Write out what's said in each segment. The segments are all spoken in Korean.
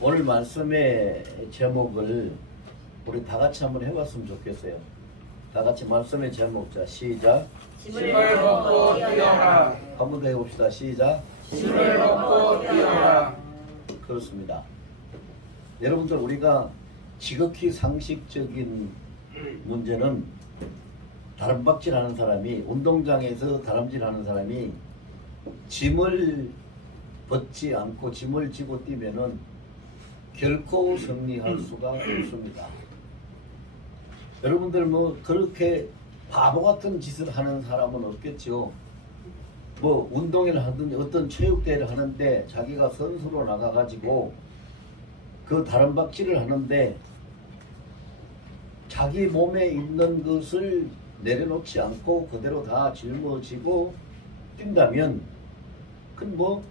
오늘 말씀의 제목을 우리 다 같이 한번 해봤으면 좋겠어요. 다 같이 말씀의 제목, 자 시작. 짐을 벗고 뛰어라. 한 번 더 해봅시다. 시작. 짐을 벗고 뛰어라. 그렇습니다. 여러분들 우리가 지극히 상식적인 문제는 다람박질하는 사람이, 운동장에서 다람질하는 사람이 짐을 벗지 않고 짐을 지고 뛰면은 결코 승리할 수가 없습니다. 여러분들 뭐 그렇게 바보 같은 짓을 하는 사람은 없겠죠. 뭐 운동회를 하든지 어떤 체육대회를 하는데 자기가 선수로 나가가지고 그 다람박질을 하는데 자기 몸에 있는 것을 내려놓지 않고 그대로 다 짊어지고 뛴다면 그건 뭐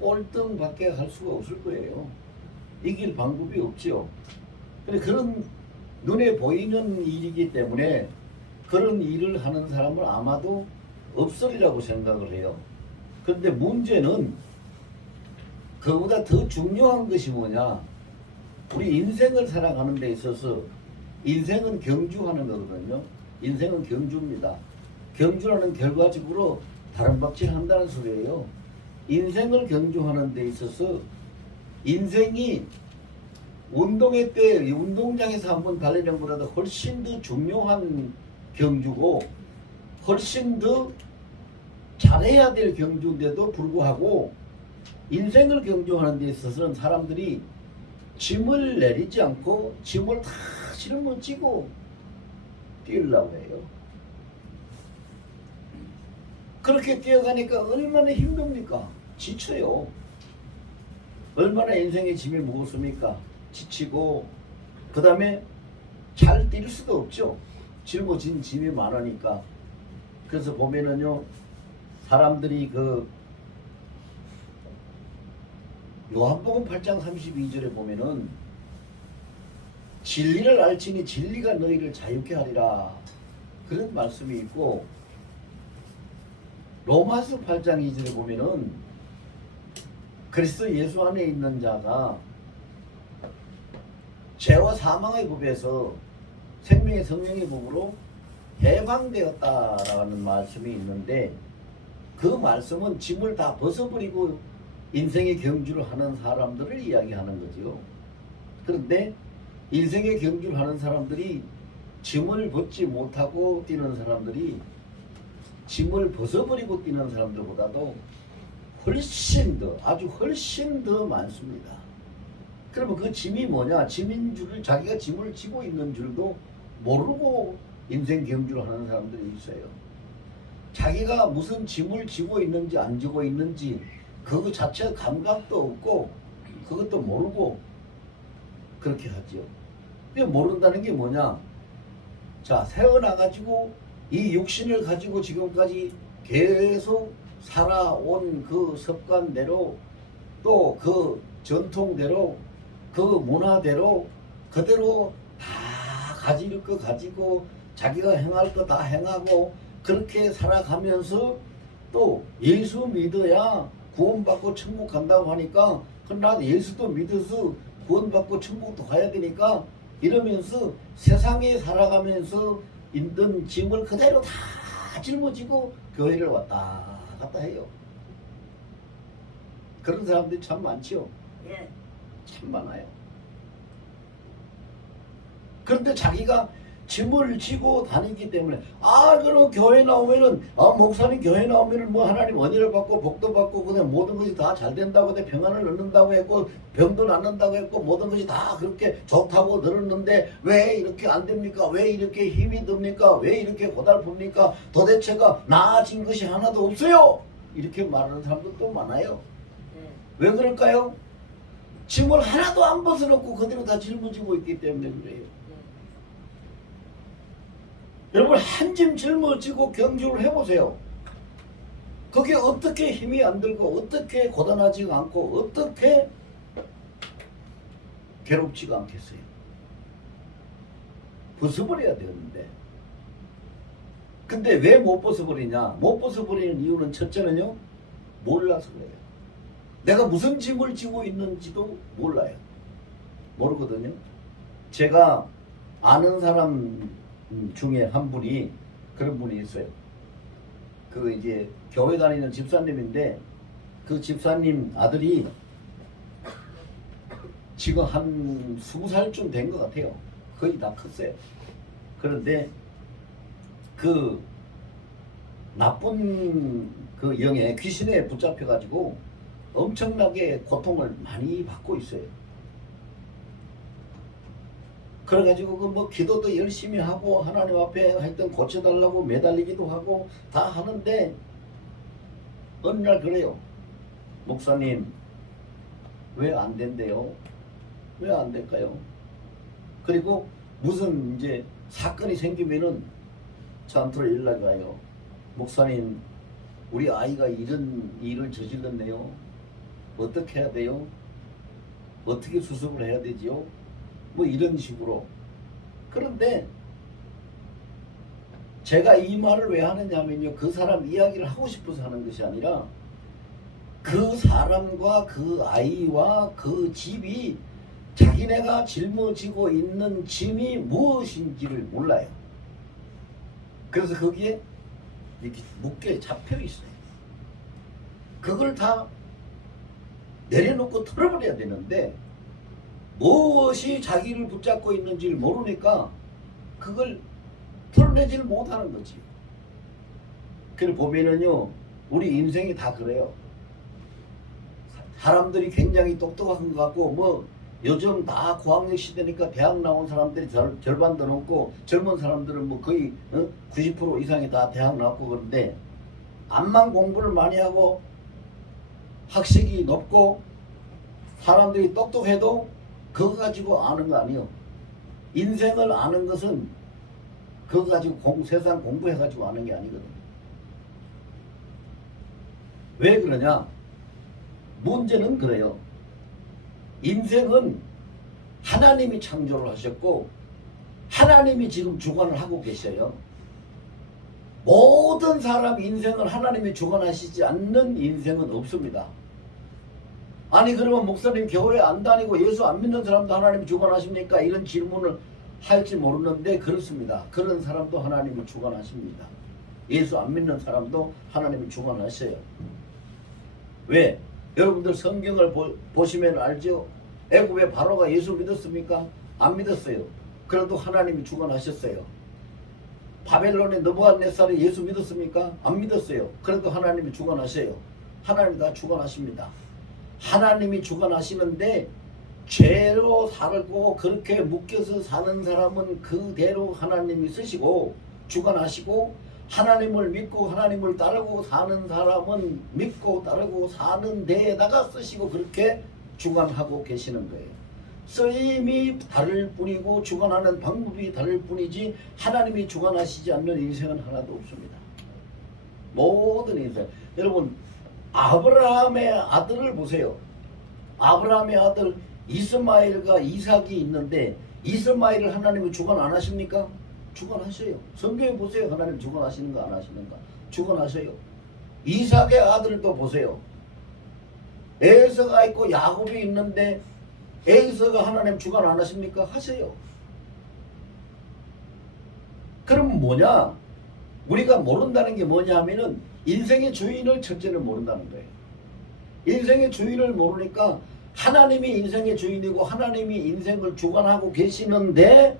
꼴등밖에 할 수가 없을 거예요. 이길 방법이 없죠. 근데 그런 눈에 보이는 일이기 때문에 그런 일을 하는 사람은 아마도 없으리라고 생각을 해요. 그런데 문제는 그보다 더 중요한 것이 뭐냐? 우리 인생을 살아가는 데 있어서 인생은 경주하는 거거든요. 인생은 경주입니다. 경주라는 결과적으로 다람박질 한다는 소리예요. 인생을 경주하는 데 있어서 인생이 운동회 때 운동장에서 한번 달리는 것보다 훨씬 더 중요한 경주고 훨씬 더 잘해야 될 경주인데도 불구하고 인생을 경주하는 데 있어서는 사람들이 짐을 내리지 않고 짐을 다 짊어지고 뛰려고 해요. 그렇게 뛰어가니까 얼마나 힘듭니까? 지쳐요. 얼마나 인생의 짐이 무겁습니까? 지치고 그 다음에 잘 뛸 수도 없죠. 짊어진 짐이 많으니까. 그래서 보면은요, 사람들이 그 요한복음 8장 32절에 보면은 진리를 알지니 진리가 너희를 자유케 하리라 그런 말씀이 있고, 로마서 8장 2절에 보면은 그리스도 예수 안에 있는 자가 죄와 사망의 법에서 생명의 성령의 법으로 해방되었다라는 말씀이 있는데, 그 말씀은 짐을 다 벗어버리고 인생의 경주를 하는 사람들을 이야기하는 거죠. 그런데 인생의 경주를 하는 사람들이 짐을 벗지 못하고 뛰는 사람들이 짐을 벗어버리고 뛰는 사람들보다도 훨씬 더, 아주 훨씬 더 많습니다. 그러면 그 짐이 뭐냐? 짐인 줄을, 자기가 짐을 지고 있는 줄도 모르고 인생 경주를 하는 사람들이 있어요. 자기가 무슨 짐을 지고 있는지 안 지고 있는지 그거 자체 감각도 없고 그것도 모르고 그렇게 하죠. 모른다는 게 뭐냐? 자, 태어나가지고 이 육신을 가지고 지금까지 계속 살아온 그 습관대로 또 그 전통대로 그 문화대로 그대로 다 가질 거 가지고 자기가 행할 거 다 행하고 그렇게 살아가면서 또 예수 믿어야 구원받고 천국 간다고 하니까 나 예수도 믿어서 구원받고 천국도 가야 되니까 이러면서 세상에 살아가면서 있던 짐을 그대로 다 짊어지고 교회를 왔다 갔다 해요. 그런 사람들이 참 많지요. 예. 참 많아요. 그런데 자기가 짐을 지고 다니기 때문에 그럼 교회 나오면은 목사님 교회 나오면은 뭐 하나님 은혜를 받고 복도 받고 그냥 모든 것이 다 잘 된다고 내 평안을 얻는다고 했고 병도 낫는다고 했고 모든 것이 다 그렇게 좋다고 들었는데 왜 이렇게 안 됩니까? 왜 이렇게 힘이 듭니까? 왜 이렇게 고달픕니까? 도대체가 나아진 것이 하나도 없어요. 이렇게 말하는 사람도 많아요. 왜 그럴까요? 짐을 하나도 안 벗어놓고 그대로 다 짊어지고 있기 때문에 그래요. 여러분 한 짐 짊어지고 경주를 해보세요. 그게 어떻게 힘이 안 들고 어떻게 고단하지가 않고 어떻게 괴롭지가 않겠어요. 벗어버려야 되는데. 근데 왜 못 벗어버리냐? 못 벗어버리는 이유는 첫째는요, 몰라서 그래요. 내가 무슨 짐을 지고 있는지도 몰라요. 모르거든요. 제가 아는 사람 중에 한 분이 그런 분이 있어요. 그 이제 교회 다니는 집사님인데 그 집사님 아들이 지금 한 20살쯤 된 것 같아요. 거의 다 컸어요. 그런데 그 나쁜 그 영에 귀신에 붙잡혀 가지고 엄청나게 고통을 많이 받고 있어요. 그래가지고 그 뭐 기도도 열심히 하고 하나님 앞에 하여튼 고쳐달라고 매달리기도 하고 다 하는데 어느 날 그래요. 목사님 왜 안 된대요? 왜 안 될까요? 그리고 무슨 이제 사건이 생기면은 저한테로 연락이 와요. 목사님 우리 아이가 이런 일을 저질렀네요. 어떻게 해야 돼요? 어떻게 수습을 해야 되지요? 뭐 이런 식으로. 그런데 제가 이 말을 왜 하느냐면요, 그 사람 이야기를 하고 싶어서 하는 것이 아니라 그 사람과 그 아이와 그 집이 자기네가 짊어지고 있는 짐이 무엇인지를 몰라요. 그래서 거기에 이렇게 묶여 잡혀 있어요. 그걸 다 내려놓고 털어버려야 되는데 무엇이 자기를 붙잡고 있는지를 모르니까 그걸 털어내지를 못하는 거지. 그걸 보면은요, 우리 인생이 다 그래요. 사람들이 굉장히 똑똑한 것 같고 뭐 요즘 다 고학력 시대니까 대학 나온 사람들이 절반도 넘고 젊은 사람들은 뭐 거의 90% 이상이 다 대학 나왔고 그런데 암만 공부를 많이 하고 학식이 높고 사람들이 똑똑해도 그거 가지고 아는 거 아니에요. 인생을 아는 것은 그거 가지고 세상 공부해가지고 아는 게 아니거든. 왜 그러냐? 문제는 그래요. 인생은 하나님이 창조를 하셨고 하나님이 지금 주관을 하고 계셔요. 모든 사람 인생을 하나님이 주관하시지 않는 인생은 없습니다. 아니 그러면 목사님 교회 안 다니고 예수 안 믿는 사람도 하나님이 주관하십니까? 이런 질문을 할지 모르는데 그렇습니다. 그런 사람도 하나님이 주관하십니다. 예수 안 믿는 사람도 하나님이 주관하셔요. 왜? 여러분들 성경을 보시면 알죠? 애굽의 바로가 예수 믿었습니까? 안 믿었어요. 그래도 하나님이 주관하셨어요. 바벨론의 느부갓네살이 예수 믿었습니까? 안 믿었어요. 그래도 하나님이 주관하셔요. 하나님이 다 주관하십니다. 하나님이 주관하시는데 죄로 살고 그렇게 묶여서 사는 사람은 그대로 하나님이 쓰시고 주관하시고, 하나님을 믿고 하나님을 따르고 사는 사람은 믿고 따르고 사는 데에다가 쓰시고 그렇게 주관하고 계시는 거예요. 쓰임이 다를 뿐이고 주관하는 방법이 다를 뿐이지 하나님이 주관하시지 않는 인생은 하나도 없습니다. 모든 인생. 여러분 아브라함의 아들을 보세요. 아브라함의 아들 이스마엘과 이삭이 있는데 이스마엘을 하나님이 주관 안 하십니까? 주관하셔요. 성경에 보세요. 하나님 주관하시는가 안 하시는가? 주관하셔요. 이삭의 아들도 보세요. 에서가 있고 야곱이 있는데 에서가 하나님 주관 안 하십니까? 하세요. 그럼 뭐냐? 우리가 모른다는 게 뭐냐 하면은 인생의 주인을 첫째는 모른다는 거예요. 인생의 주인을 모르니까 하나님이 인생의 주인이고 하나님이 인생을 주관하고 계시는데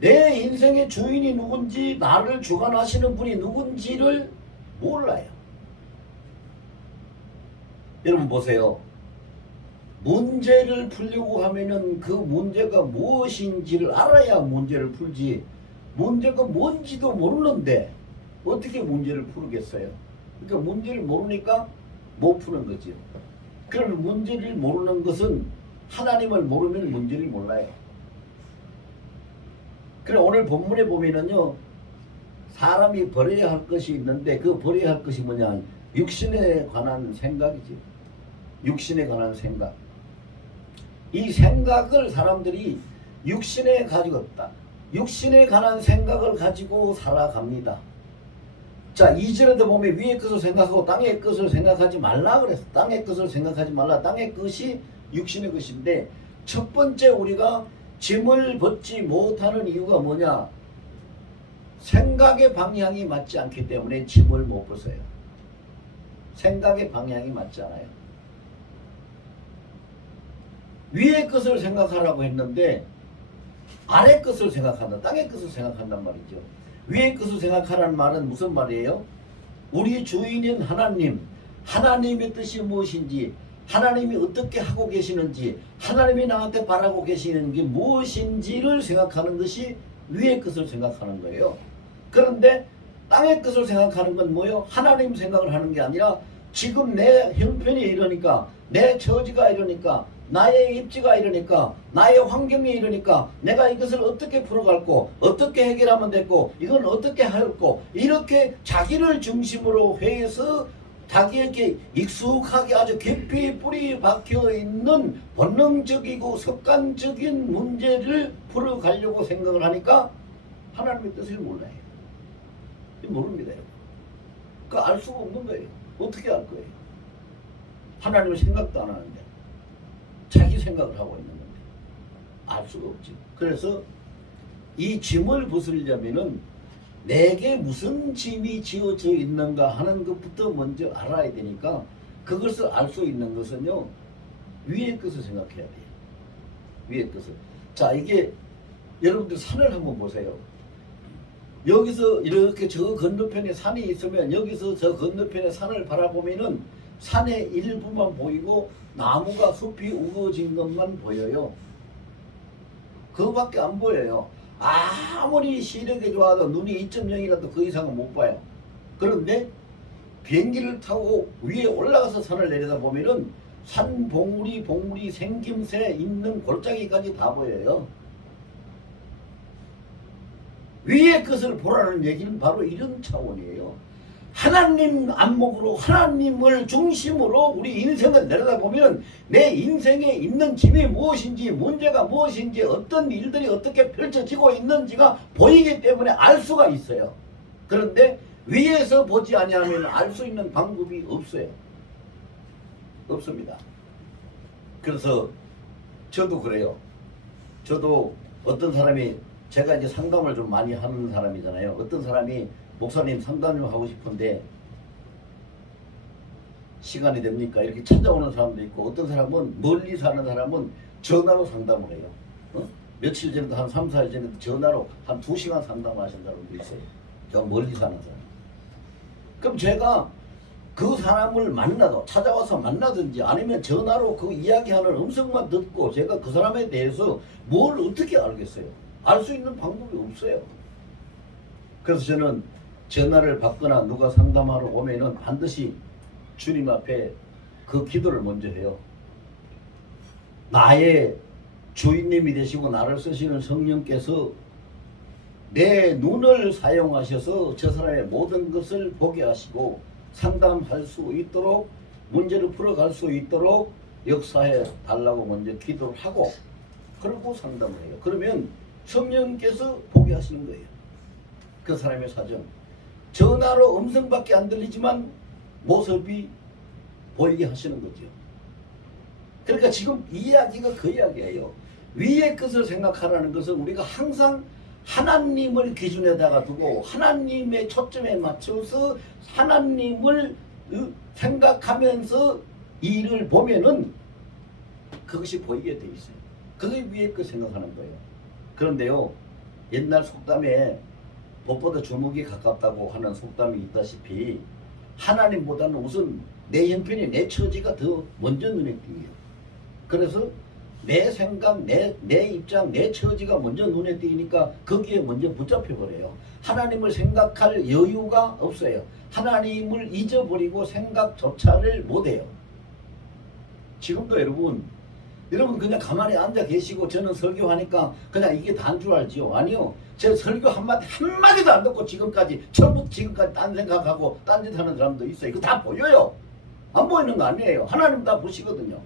내 인생의 주인이 누군지 나를 주관하시는 분이 누군지를 몰라요. 여러분 보세요. 문제를 풀려고 하면은 그 문제가 무엇인지를 알아야 문제를 풀지, 문제가 뭔지도 모르는데 어떻게 문제를 풀겠어요? 그러니까 문제를 모르니까 못 푸는 거죠. 그러면 문제를 모르는 것은 하나님을 모르면 문제를 몰라요. 그래 오늘 본문에 보면은요, 사람이 버려야 할 것이 있는데 그 버려야 할 것이 뭐냐? 육신에 관한 생각이지. 육신에 관한 생각. 이 생각을 사람들이 육신에 가지고 없다. 육신에 관한 생각을 가지고 살아갑니다. 자, 2절에도 보면 위의 것을 생각하고 땅의 것을 생각하지 말라 그랬어. 땅의 것을 생각하지 말라. 땅의 것이 육신의 것인데 첫 번째 우리가 짐을 벗지 못하는 이유가 뭐냐? 생각의 방향이 맞지 않기 때문에 짐을 못 벗어요. 생각의 방향이 맞지 않아요. 위의 것을 생각하라고 했는데 아래 것을 생각한다. 땅의 것을 생각한단 말이죠. 위의 것을 생각하라는 말은 무슨 말이에요? 우리 주인인 하나님, 하나님의 뜻이 무엇인지, 하나님이 어떻게 하고 계시는지, 하나님이 나한테 바라고 계시는 게 무엇인지를 생각하는 것이 위의 것을 생각하는 거예요. 그런데 땅의 것을 생각하는 건 뭐예요? 하나님 생각을 하는 게 아니라 지금 내 형편이 이러니까, 내 처지가 이러니까, 나의 입지가 이러니까, 나의 환경이 이러니까 내가 이것을 어떻게 풀어갈고, 어떻게 해결하면 됐고, 이건 어떻게 할고, 이렇게 자기를 중심으로 해서 자기에게 익숙하게 아주 깊이 뿌리 박혀 있는 본능적이고 습관적인 문제를 풀어가려고 생각을 하니까 하나님의 뜻을 몰라요. 모릅니다. 그 알 수가 없는 거예요. 어떻게 알 거예요? 하나님은 생각도 안 하는데 자기 생각을 하고 있는 건데 알 수가 없지. 그래서 이 짐을 벗으려면은 내게 무슨 짐이 지어져 있는가 하는 것부터 먼저 알아야 되니까, 그것을 알 수 있는 것은요 위의 것을 생각해야 돼요. 위의 것을. 자, 이게 여러분들 산을 한번 보세요. 여기서 이렇게 저 건너편에 산이 있으면 여기서 저 건너편에 산을 바라보면은 산의 일부만 보이고 나무가 숲이 우거진 것만 보여요. 그거밖에 안 보여요. 아무리 시력이 좋아도 눈이 2.0이라도 그 이상은 못 봐요. 그런데 비행기를 타고 위에 올라가서 산을 내려다보면은 산 봉우리 생김새 있는 골짜기까지 다 보여요. 위의 것을 보라는 얘기는 바로 이런 차원이에요. 하나님 안목으로, 하나님을 중심으로 우리 인생을 내려다보면 내 인생에 있는 짐이 무엇인지, 문제가 무엇인지, 어떤 일들이 어떻게 펼쳐지고 있는지가 보이기 때문에 알 수가 있어요. 그런데 위에서 보지 아니하면 알 수 있는 방법이 없어요. 없습니다. 그래서 저도 그래요. 저도 어떤 사람이, 제가 이제 상담을 좀 많이 하는 사람이잖아요. 어떤 사람이 목사님 상담 좀 하고 싶은데 시간이 됩니까? 이렇게 찾아오는 사람도 있고, 어떤 사람은 멀리 사는 사람은 전화로 상담을 해요. 며칠 전에도 한 3, 4일 전에도 전화로 한 2시간 상담하신 사람도 있어요. 저 멀리 사는 사람. 그럼 제가 그 사람을 만나도, 찾아와서 만나든지 아니면 전화로 그 이야기하는 음성만 듣고 제가 그 사람에 대해서 뭘 어떻게 알겠어요? 알 수 있는 방법이 없어요. 그래서 저는 전화를 받거나 누가 상담하러 오면은 반드시 주님 앞에 그 기도를 먼저 해요. 나의 주인님이 되시고 나를 쓰시는 성령께서 내 눈을 사용하셔서 저 사람의 모든 것을 보게 하시고 상담할 수 있도록, 문제를 풀어갈 수 있도록 역사해 달라고 먼저 기도를 하고, 그리고 상담을 해요. 그러면 성령께서 보게 하시는 거예요. 그 사람의 사정. 전화로 음성밖에 안 들리지만 모습이 보이게 하시는 거죠. 그러니까 지금 이 이야기가 그 이야기예요. 위의 것을 생각하라는 것은 우리가 항상 하나님을 기준에다가 두고 하나님의 초점에 맞춰서 하나님을 생각하면서 이 일을 보면은 그것이 보이게 돼 있어요. 그게 위의 것 생각하는 거예요. 그런데요, 옛날 속담에 법보다 주먹이 가깝다고 하는 속담이 있다시피 하나님보다는 우선 내 형편이, 내 처지가 더 먼저 눈에 띄어요. 그래서 내 생각, 내 입장, 내 처지가 먼저 눈에 띄니까 거기에 먼저 붙잡혀 버려요. 하나님을 생각할 여유가 없어요. 하나님을 잊어버리고 생각조차를 못해요. 지금도 여러분 그냥 가만히 앉아 계시고 저는 설교하니까 그냥 이게 다인 줄 알지요? 아니요. 제 설교 한마디도 안 듣고 지금까지, 처음부터 지금까지 딴 생각하고 딴 짓 하는 사람도 있어요. 이거 다 보여요. 안 보이는 거 아니에요. 하나님 다 보시거든요.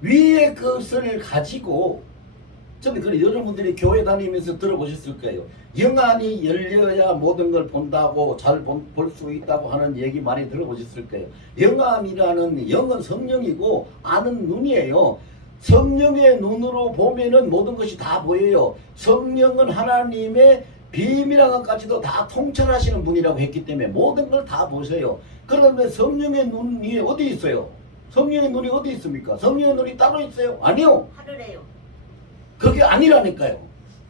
위의 것을 가지고, 근데 그 여러분들이 교회 다니면서 들어보셨을 거예요. 영안이 열려야 모든 걸 본다고 잘 볼 수 있다고 하는 얘기 많이 들어보셨을 거예요. 영안이라는 영은 성령이고 아는 눈이에요. 성령의 눈으로 보면은 모든 것이 다 보여요. 성령은 하나님의 비밀한 것까지도 다 통찰하시는 분이라고 했기 때문에 모든 걸 다 보세요. 그러면 성령의 눈이 어디 있어요? 성령의 눈이 어디 있습니까? 성령의 눈이 따로 있어요? 아니요. 하늘에요. 그게 아니라니까요.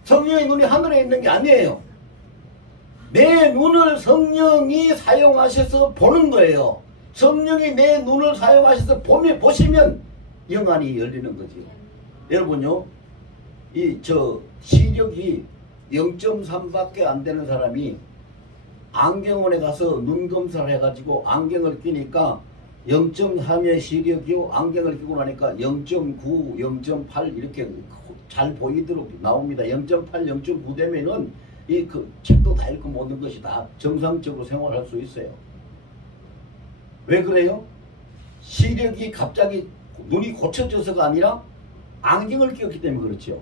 성령의 눈이 하늘에 있는 게 아니에요. 내 눈을 성령이 사용하셔서 보는 거예요. 성령이 내 눈을 사용하셔서 보시면 영안이 열리는 거지. 여러분요, 시력이 0.3밖에 안 되는 사람이 안경원에 가서 눈 검사를 해가지고 안경을 끼니까 0.3의 시력이요. 안경을 끼고 나니까 0.9, 0.8 이렇게 잘 보이도록 나옵니다. 0.8, 0.9 되면은 그 책도 다 읽고 모든 것이 다 정상적으로 생활할 수 있어요. 왜 그래요? 시력이 갑자기 눈이 고쳐져서가 아니라 안경을 끼웠기 때문에 그렇죠.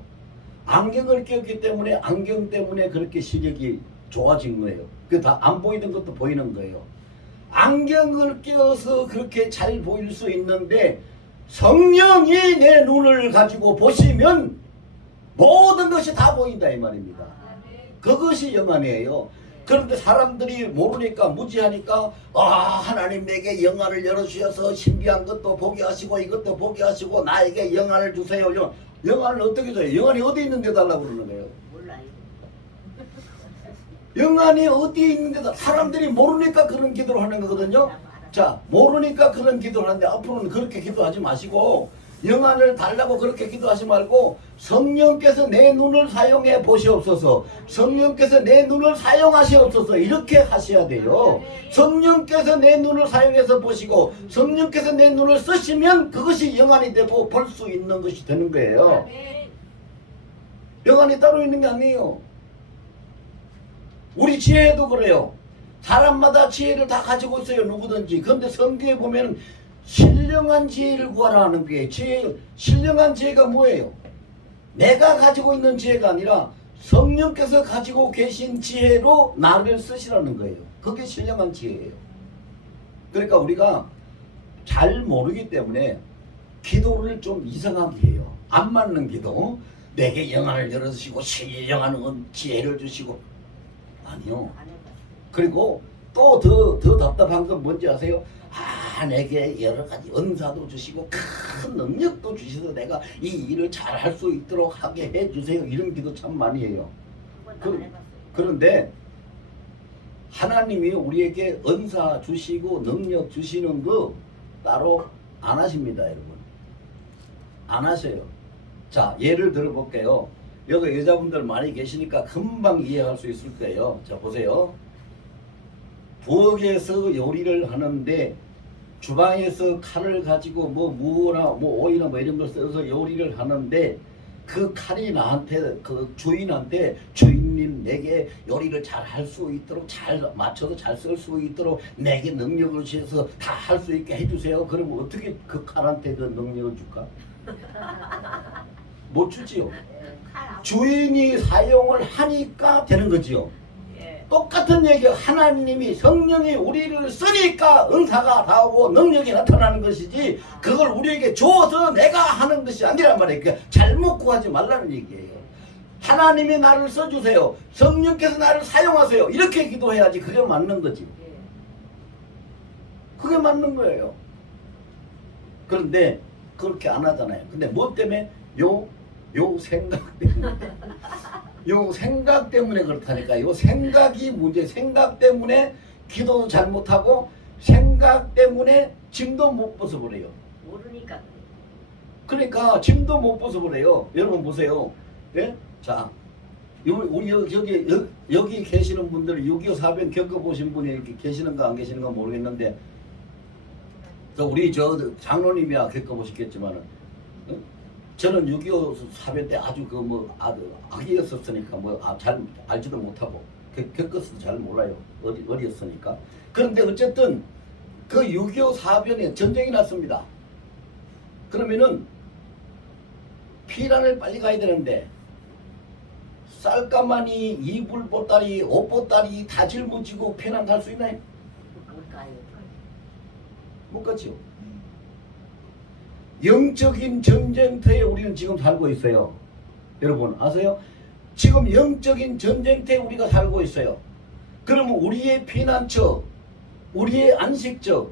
안경을 끼웠기 때문에 안경 때문에 그렇게 시력이 좋아진 거예요. 그 다 안 보이던 것도 보이는 거예요. 안경을 끼워서 그렇게 잘 보일 수 있는데 성령이 내 눈을 가지고 보시면 모든 것이 다 보인다 이 말입니다. 그것이 영안이에요. 그런데 사람들이 모르니까 무지하니까 하나님 내게 영안을 열어주셔서 신비한 것도 보게 하시고 이것도 보게 하시고 나에게 영안을 주세요. 영안을 어떻게 줘요? 영안이 어디 있는데 달라고 그러는 거예요? 몰라요. 영안이 어디에 있는데도 사람들이 모르니까 그런 기도를 하는 거거든요. 자, 모르니까 그런 기도를 하는데 앞으로는 그렇게 기도하지 마시고 영안을 달라고 그렇게 기도하지 말고 성령께서 내 눈을 사용해 보시옵소서. 성령께서 내 눈을 사용하시옵소서. 이렇게 하셔야 돼요. 성령께서 내 눈을 사용해서 보시고 성령께서 내 눈을 쓰시면 그것이 영안이 되고 볼 수 있는 것이 되는 거예요. 영안이 따로 있는 게 아니에요. 우리 지혜도 그래요. 사람마다 지혜를 다 가지고 있어요. 누구든지. 그런데 성경에 보면 신령한 지혜를 구하라는 게 신령한 지혜가 뭐예요? 내가 가지고 있는 지혜가 아니라 성령께서 가지고 계신 지혜로 나를 쓰시라는 거예요. 그게 신령한 지혜예요. 그러니까 우리가 잘 모르기 때문에 기도를 좀 이상하게 해요. 안 맞는 기도. 내게 영안을 열어주시고 신령한 지혜를 주시고 아니요. 그리고 또 더 답답한 건 뭔지 아세요? 내게 여러 가지 은사도 주시고 큰 능력도 주셔서 내가 이 일을 잘 할 수 있도록 하게 해주세요. 이런 기도 참 많이 해요. 그런데 하나님이 우리에게 은사 주시고 능력 주시는 거 따로 안 하십니다. 여러분. 안 하셔요. 자, 예를 들어 볼게요. 여기 여자분들 많이 계시니까 금방 이해할 수 있을 거예요. 자, 보세요. 부엌에서 요리를 하는데 주방에서 칼을 가지고 무나 오이나 이런 걸 써서 요리를 하는데 그 칼이 나한테 그 주인한테 주인님 내게 요리를 잘 할 수 있도록 잘 맞춰서 잘 쓸 수 있도록 내게 능력을 주셔서 다 할 수 있게 해주세요. 그러면 어떻게 그 칼한테 그 능력을 줄까? 못 주지요. 주인이 사용을 하니까 되는 거지요. 똑같은 얘기 하나님이 성령이 우리를 쓰니까 은사가 나오고 능력이 나타나는 것이지 그걸 우리에게 줘서 내가 하는 것이 아니란 말이에요. 그러니까 잘못 구하지 말라는 얘기예요. 하나님이 나를 써주세요. 성령께서 나를 사용하세요. 이렇게 기도해야지 그게 맞는 거지. 그게 맞는 거예요. 그런데 그렇게 안 하잖아요. 근데 뭐 때문에? 요 생각 때문에. 요 생각 때문에 그렇다니까. 요 생각이 문제. 생각 때문에 기도도 잘못하고 생각 때문에 짐도 못 벗어버려요. 모르니까. 그러니까 짐도 못 벗어버려요. 여러분 보세요. 예? 자, 우리 여기 계시는 분들 6.25 사변 겪어보신 분이 이렇게 계시는가 안 계시는가 모르겠는데 우리 장로님이야 겪어보셨겠지만은 저는 6.25 사변 때 아주 아기였었으니까 잘 알지도 못하고 겪었어도 잘 몰라요. 어리였으니까. 그런데 어쨌든 그 6.25 사변에 전쟁이 났습니다. 그러면은 피란을 빨리 가야 되는데 쌀가마니, 이불 보따리, 옷 보따리 다 짊어지고 피난 갈 수 있나요? 뭘까요? 못 가지요. 영적인 전쟁터에 우리는 지금 살고 있어요. 여러분 아세요? 지금 영적인 전쟁터에 우리가 살고 있어요. 그러면 우리의 피난처, 우리의 안식처,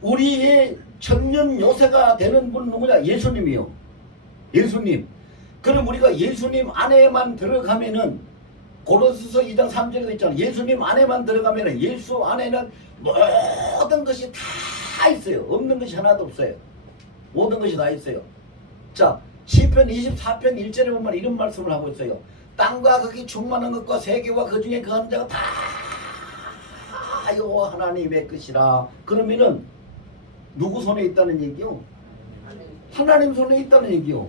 우리의 천년 요새가 되는 분 누구냐? 예수님이요. 예수님. 그럼 우리가 예수님 안에만 들어가면은 고린도서 2장 3절에 있잖아요. 예수님 안에만 들어가면은 예수 안에는 모든 것이 다 있어요. 없는 것이 하나도 없어요. 모든 것이 다 있어요. 자, 시편 24편 1절에 보면 이런 말씀을 하고 있어요. 땅과 거기 충만한 것과 세계와 그 중에 그 한 자가 다 여호와 하나님의 것이라. 그러면은 누구 손에 있다는 얘기요? 하나님 손에 있다는 얘기요.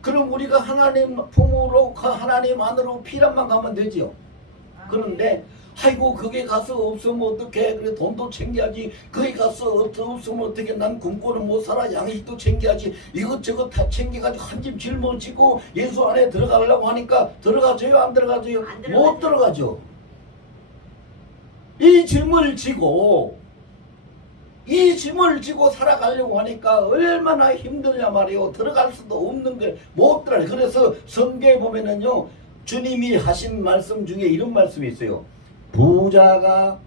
그럼 우리가 하나님 품으로 그 하나님 안으로 피란만 가면 되지요. 그런데 아이고 거기 가서 없으면 어떡해, 그래 돈도 챙겨야지, 거기 가서 없으면 어떡해, 난 굶고는 못 살아, 양식도 챙겨야지, 이것저것 다 챙겨가지고 한 짐 짊어지고 예수 안에 들어가려고 하니까 들어가줘요 안 들어가줘요? 안 들어가죠. 못 들어가죠. 이 짐을 지고 살아가려고 하니까 얼마나 힘드냐 말이에요. 들어갈 수도 없는 게 못 들어가요. 그래서 성경에 보면은요, 주님이 하신 말씀 중에 이런 말씀이 있어요. 부자가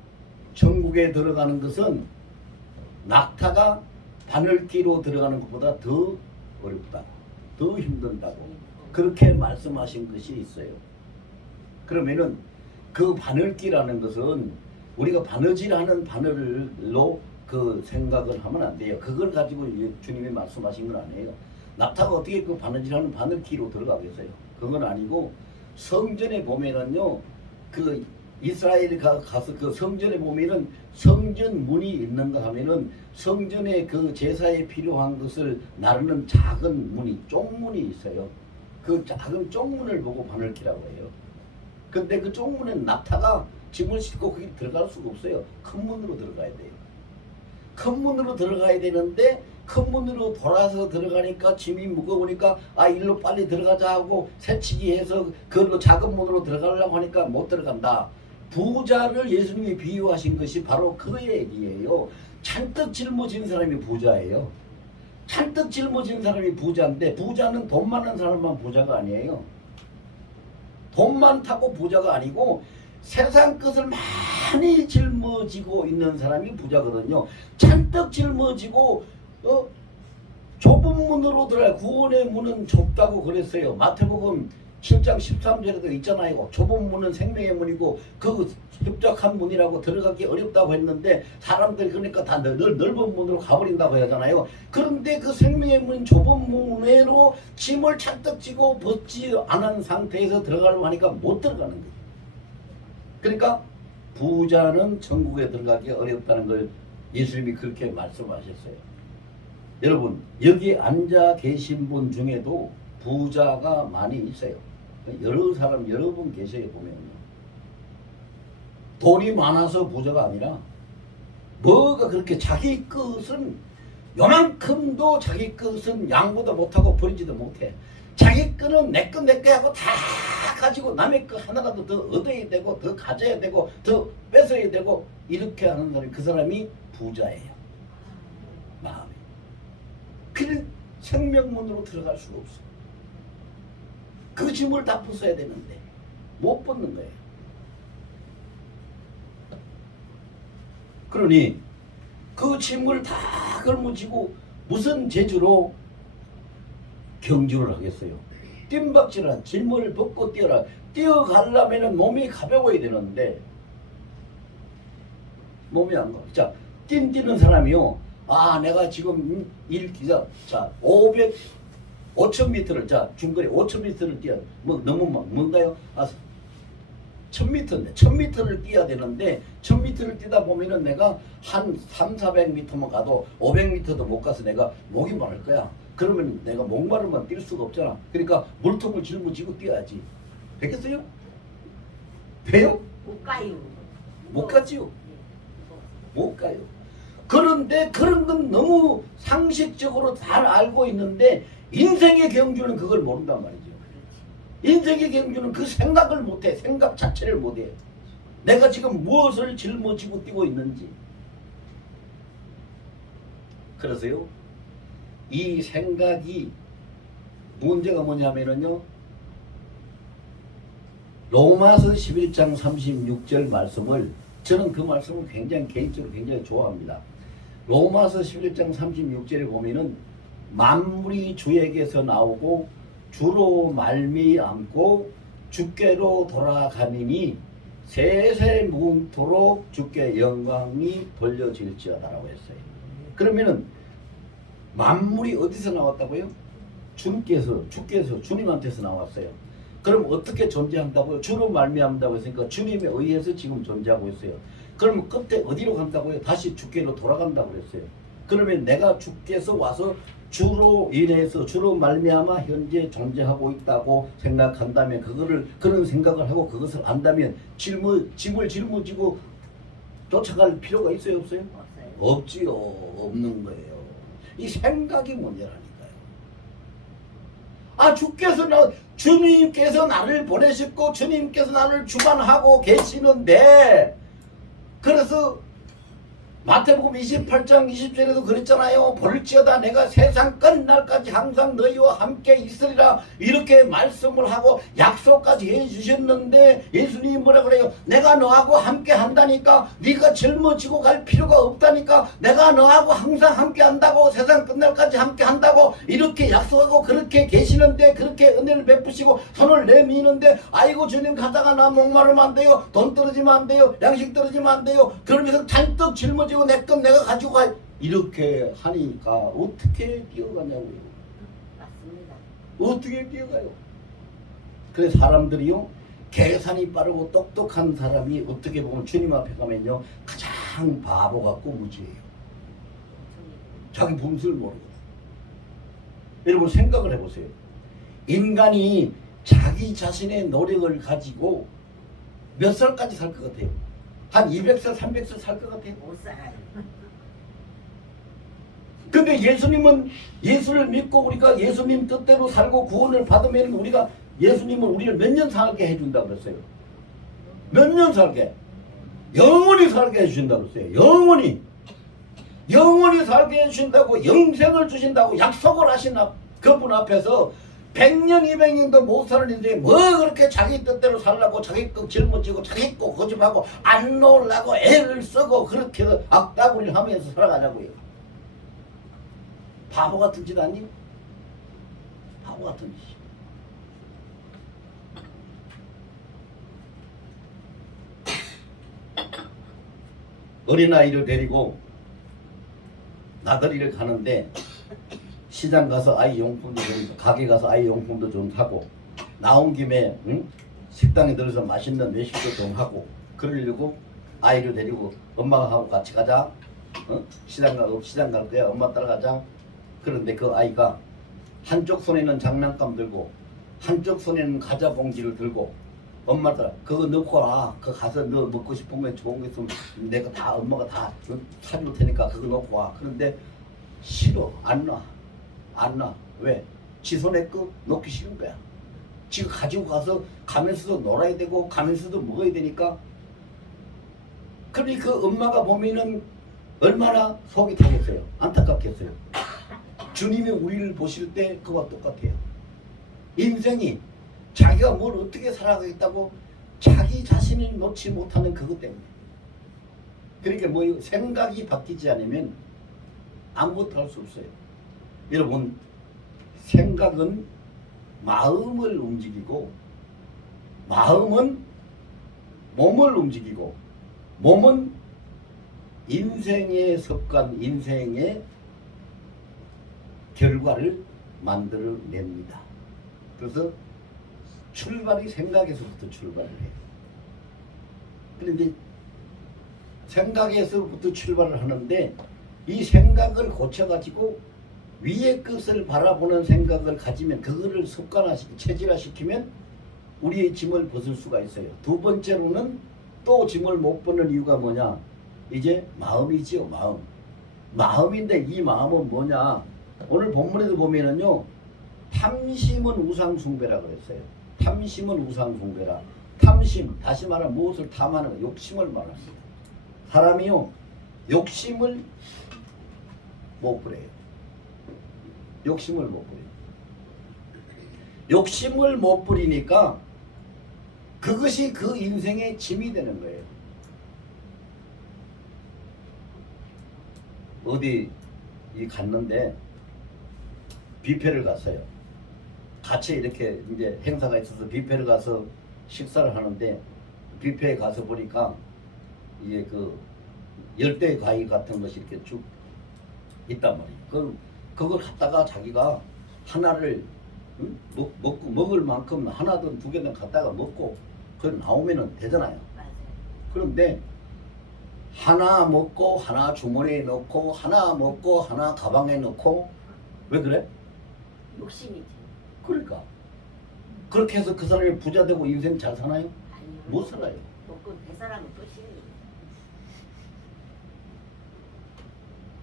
천국에 들어가는 것은 낙타가 바늘기로 들어가는 것보다 더 어렵다, 더 힘든다고 그렇게 말씀하신 것이 있어요. 그러면은 그 바늘기라는 것은 우리가 바느질하는 바늘로 그 생각을 하면 안 돼요. 그걸 가지고 주님이 말씀하신 건 아니에요. 낙타가 어떻게 그 바느질하는 바늘기로 들어가겠어요? 그건 아니고, 성전에 보면은요, 그 이스라엘 가서 그 성전에 보면은 성전 문이 있는가 하면은 성전에 그 제사에 필요한 것을 나르는 작은 문이, 쪽문이 있어요. 그 작은 쪽문을 보고 바늘기라고 해요. 근데 그 쪽문에는 낙타가 짐을 싣고 거기 들어갈 수가 없어요. 큰 문으로 들어가야 돼요. 큰 문으로 들어가야 되는데 큰 문으로 돌아서 들어가니까 짐이 무거우니까 일로 빨리 들어가자 하고 새치기 해서 그걸로 작은 문으로 들어가려고 하니까 못 들어간다. 부자를 예수님이 비유하신 것이 바로 그 얘기예요. 잔뜩 짊어진 사람이 부자예요. 잔뜩 짊어진 사람이 부자인데, 부자는 돈 많은 사람만 부자가 아니에요. 돈 많다고 부자가 아니고 세상 것을 많이 짊어지고 있는 사람이 부자거든요. 잔뜩 짊어지고 좁은 문으로 들어가요. 구원의 문은 좁다고 그랬어요. 마태복음 7장 13절에도 있잖아요. 좁은 문은 생명의 문이고 그 협착한 문이라고 들어가기 어렵다고 했는데 사람들이 그러니까 다 넓은 문으로 가버린다고 하잖아요. 그런데 그 생명의 문 좁은 문으로 짐을 잔뜩 지고 벗지 않은 상태에서 들어가려고 하니까 못 들어가는 거예요. 그러니까 부자는 천국에 들어가기 어렵다는 걸 예수님이 그렇게 말씀하셨어요. 여러분, 여기 앉아 계신 분 중에도 부자가 많이 있어요. 여러 사람, 여러 분 계셔요. 보면요, 돈이 많아서 부자가 아니라 뭐가 그렇게 자기 것은 요만큼도 자기 것은 양보도 못하고 버리지도 못해. 자기 거는 내 거 하고 다 가지고 남의 거 하나라도 더 얻어야 되고 더 가져야 되고 더 뺏어야 되고 이렇게 하는 사람이, 그 사람이 부자예요. 마음이. 그 생명문으로 들어갈 수가 없어. 그 짐을 다 벗어야 되는데 못 벗는 거예요. 그러니 그 짐을 다 걸머쥐고 무슨 재주로 경주를 하겠어요? 뜀박질한 짐을 벗고 뛰어라. 뛰어가려면 몸이 가벼워야 되는데 몸이 안 가. 자, 뛰는 사람이요. 내가 지금 자 5,000m를, 자 중거리 5,000m를 뛰어. 뭐 너무 뭔가요? 1,000m인데 1,000m를 뛰어야 되는데 1,000m를 뛰다 보면은 내가 한 300-400m만 가도 500m도 못 가서 내가 목이 마를 거야. 그러면 내가 목마르면 뛸 수가 없잖아. 그러니까 물통을 짊어지고 뛰어야지. 되겠어요? 돼요? 못 가요. 못 가지요. 못 가요. 그런데 그런 건 너무 상식적으로 잘 알고 있는데 인생의 경주는 그걸 모른단 말이죠. 인생의 경주는 그 생각을 못해. 생각 자체를 못해. 내가 지금 무엇을 짊어지고 뛰고 있는지. 그래서요, 이 생각이 문제가 뭐냐면은요, 로마서 11장 36절 말씀을, 저는 그 말씀을 굉장히 개인적으로 굉장히 좋아합니다. 로마서 11장 36절에 보면은 만물이 주에게서 나오고 주로 말미암고 주께로 돌아가니니 세세 무궁토록 주께 영광이 돌려질지어다라고 했어요. 그러면은 만물이 어디서 나왔다고요? 주께서 주님한테서 나왔어요. 그럼 어떻게 존재한다고요? 주로 말미암다고 했으니까 주님에 의해서 지금 존재하고 있어요. 그러면 끝에 어디로 간다고요? 다시 주께로 돌아간다고 그랬어요. 그러면 내가 주께서 와서 주로 인해서 주로 말미암아 현재 존재하고 있다고 생각한다면, 그런 생각을 하고 그것을 안다면 짐을 짊어지고 쫓아갈 필요가 있어요, 없어요? 없지요. 없는 거예요. 이 생각이 문제라니까요. 주님께서 나를 보내셨고 주님께서 나를 주관하고 계시는데, 그래서 마태복음 28장 20절에도 그랬잖아요. 볼지어다 내가 세상 끝날까지 항상 너희와 함께 있으리라, 이렇게 말씀을 하고 약속까지 해주셨는데 예수님이 뭐라 그래요? 내가 너하고 함께 한다니까, 네가 짊어지고 갈 필요가 없다니까, 내가 너하고 항상 함께 한다고, 세상 끝날까지 함께 한다고 이렇게 약속하고 그렇게 계시는데, 그렇게 은혜를 베푸시고 손을 내미는데, 아이고 주님 가다가 나 목마르면 안 돼요, 돈 떨어지면 안 돼요, 양식 떨어지면 안 돼요, 그러면서 잔뜩 짊어지고 내 것 내가 가지고 가, 이렇게 하니까 어떻게 뛰어가냐고요. 맞습니다. 어떻게 뛰어가요? 그래서 사람들이요, 계산이 빠르고 똑똑한 사람이 어떻게 보면 주님 앞에 가면요 가장 바보 같고 무지해요. 자기 본수를 모르고. 여러분 생각을 해보세요. 인간이 자기 자신의 노력을 가지고 몇 살까지 살 것 같아요? 한 200살, 300살 살 것 같아요? 못 살아요. 근데 예수님은, 예수를 믿고 우리가 예수님 뜻대로 살고 구원을 받으면 우리가, 예수님은 우리를 몇 년 살게 해준다고 그랬어요. 몇 년 살게? 영원히 살게 해주신다고 그랬어요. 영원히 살게 해주신다고, 영생을 주신다고 약속을 하신 그분 앞에서 100년 200년도 못 사는 인생에 뭐 그렇게 자기 뜻대로 살라고 자기 거 짊어지고 자기 거 고집하고 안 놓으려고 애를 쓰고 그렇게 악다구리를 하면서 살아가냐고요. 바보 같은 짓 아니? 바보 같은 짓. 어린아이를 데리고 나들이를 가는데, 시장 가서 아이 용품도 좀, 가게 가서 아이 용품도 좀 사고, 나온 김에 식당에 들어서 맛있는 외식도 좀 하고, 그러려고 아이를 데리고 엄마가 하고 같이 가자. 시장 갈 거야. 엄마 따라가자. 그런데 그 아이가 한쪽 손에는 장난감 들고 한쪽 손에는 과자 봉지를 들고, 엄마 따라 그거 넣고 와. 그거 가서 너 먹고 싶은 거 좋은 거 있으면 내가 다, 엄마가 다 사줄 테니까 그거 넣고 와. 그런데 싫어. 안 놔. 왜? 지 손에 거 놓기 싫은 거야. 지가 가지고 가서 가면서도 놀아야 되고 가면서도 먹어야 되니까. 그러니 그 엄마가 보면은 얼마나 속이 타겠어요. 안타깝겠어요. 주님이 우리를 보실 때 그와 똑같아요. 인생이 자기가 뭘 어떻게 살아가겠다고 자기 자신을 놓지 못하는 그것 때문에. 그러니까 뭐 생각이 바뀌지 않으면 아무것도 할 수 없어요. 여러분, 생각은 마음을 움직이고, 마음은 몸을 움직이고, 몸은 인생의 습관, 인생의 결과를 만들어냅니다. 그래서 출발이 생각에서부터 출발을 해요. 그런데 생각에서부터 출발을 하는데, 이 생각을 고쳐가지고 위의 것을 바라보는 생각을 가지면, 그거를 습관화시키고 체질화시키면 우리의 짐을 벗을 수가 있어요. 두 번째로는 또 짐을 못 벗는 이유가 뭐냐? 이제 마음이지요. 마음인데 이 마음은 뭐냐? 오늘 본문에도 보면은요, 탐심은 우상 숭배라 그랬어요. 탐심은 우상숭배라. 탐심, 다시 말하면 무엇을 탐하는 거, 욕심을 말합니다. 사람이요, 욕심을 못 부려요. 욕심을 못 부려요. 욕심을 못 부리니까 그것이 그 인생의 짐이 되는 거예요. 어디 갔는데 뷔페를 갔어요. 같이 이렇게 이제 행사가 있어서 뷔페를 가서 식사를 하는데 뷔페에 가서 보니까 이게 그 열대 과일 같은 것이 이렇게 쭉 있단 말이에요. 그걸 갖다가 자기가 하나를 먹을 만큼 하나든 두 개든 갖다가 먹고 그걸 나오면은 되잖아요. 맞아요. 그런데 하나 먹고 하나 주머니에 넣고 하나 먹고 하나 가방에 넣고 왜 그래? 욕심이지. 그러니까 그렇게 해서 그 사람이 부자 되고 인생 잘 사나요? 아니요. 못 살아요. 먹고 배사람은 끝이에요.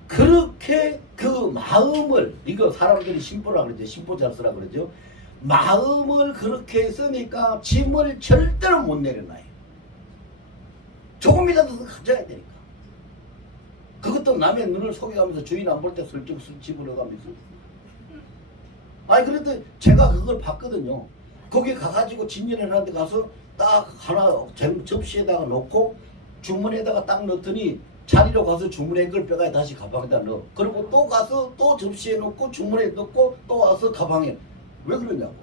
그렇게 그 마음을, 이거 사람들이 심보라 그러죠. 심보잡수라 그러죠. 마음을 그렇게 쓰니까 짐을 절대로 못 내려놔요. 조금이라도 더 가져야 되니까. 그것도 남의 눈을 속여가면서 주인 안 볼 때 슬쩍 집어넣어가면서. 아니 그래도 제가 그걸 봤거든요. 거기 가가지고 진열해놓은 데 가서 딱 하나 접시에다가 넣고 주머니에다가 딱 넣더니 자리로 가서 주머니에 걸 빼가 다시 가방에다 넣어. 그리고 또 가서 또 접시에 넣고 주머니에 넣고 또 와서 가방에. 왜 그러냐고.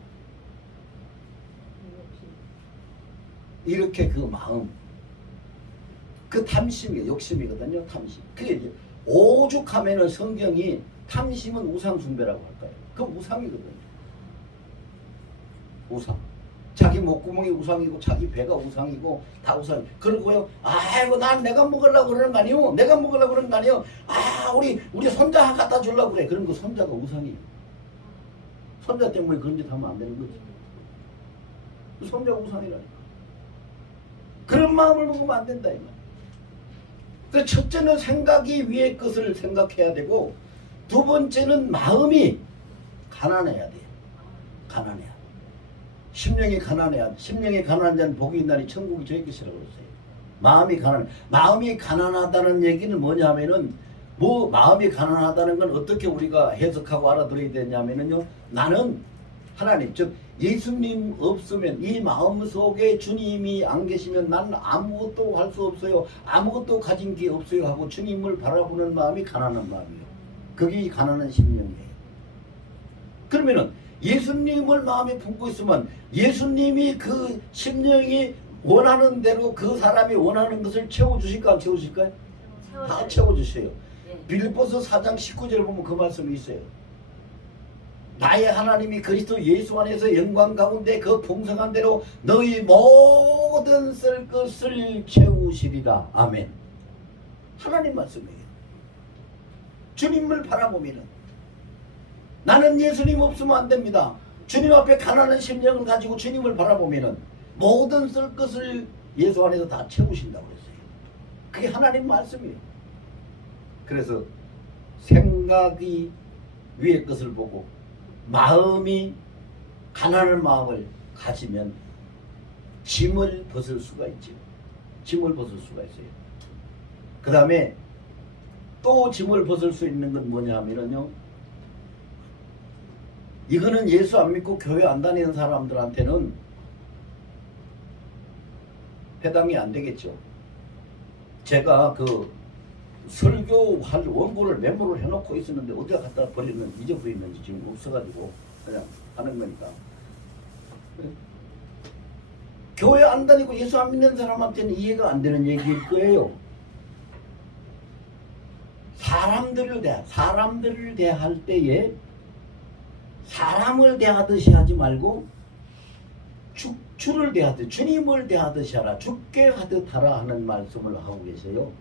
이렇게 그 마음, 그 탐심이 욕심이거든요. 탐심. 그게 이제 오죽하면은 성경이 탐심은 우상숭배라고 할까요? 그 우상이거든요. 우상. 자기 목구멍이 우상이고 자기 배가 우상이고 다 우상. 그러고요. 아이고 난 내가 먹으려고 그러는 거 아니요. 내가 먹으려고 그러는 거 아니요. 아 우리 손자 갖다 주려고 그래. 그런 거 손자가 우상이에요. 손자 때문에 그런 짓 하면 안 되는 거지. 손자가 우상이라니까. 그런 마음을 먹으면 안 된다 이 말. 그 첫째는 생각이 위의 것을 생각해야 되고 두 번째는 마음이 가난해야 돼요. 가난해야 돼. 심령이 가난해야 돼. 심령이 가난한 자는 복이 있나니 천국이 저희 것이라고 그랬어요. 마음이 가난. 마음이 가난하다는 얘기는 뭐냐 하면은 뭐 마음이 가난하다는 건 어떻게 우리가 해석하고 알아들어야 되냐면은요. 나는 하나님 즉 예수님 없으면 이 마음 속에 주님이 안 계시면 나는 아무것도 할 수 없어요. 아무것도 가진 게 없어요 하고 주님을 바라보는 마음이 가난한 마음이에요. 그게 가난한 심령이에요. 그러면은 예수님을 마음에 품고 있으면 예수님이 그 심령이 원하는 대로 그 사람이 원하는 것을 채워주실까 안 채워주실까요? 다 채워주세요. 네. 빌립보서 4장 19절에 보면 그 말씀이 있어요. 나의 하나님이 그리스도 예수 안에서 영광 가운데 그 풍성한 대로 너희 모든 쓸 것을 채우시리라. 아멘. 하나님 말씀이에요. 주님을 바라보면은 나는 예수님 없으면 안 됩니다. 주님 앞에 가난한 심령을 가지고 주님을 바라보면은 모든 쓸 것을 예수 안에서 다 채우신다고 그랬어요. 그게 하나님 말씀이에요. 그래서 생각이 위의 것을 보고 마음이 가난한 마음을 가지면 짐을 벗을 수가 있죠. 짐을 벗을 수가 있어요. 그 다음에 또 짐을 벗을 수 있는 건 뭐냐 하면요. 이거는 예수 안 믿고 교회 안 다니는 사람들한테는 해당이 안 되겠죠. 제가 그 설교할 원고를 메모를 해놓고 있었는데 어디다 갖다 버리는 잊어버리는지 지금 없어가지고 그냥 하는 거니까. 교회 안 다니고 예수 안 믿는 사람한테는 이해가 안 되는 얘기일 거예요. 사람들을 대할 때에 사람을 대하듯이 하지 말고 주를 대하듯 주님을 대하듯이 하라. 주께 하듯 하라 하는 말씀을 하고 계세요.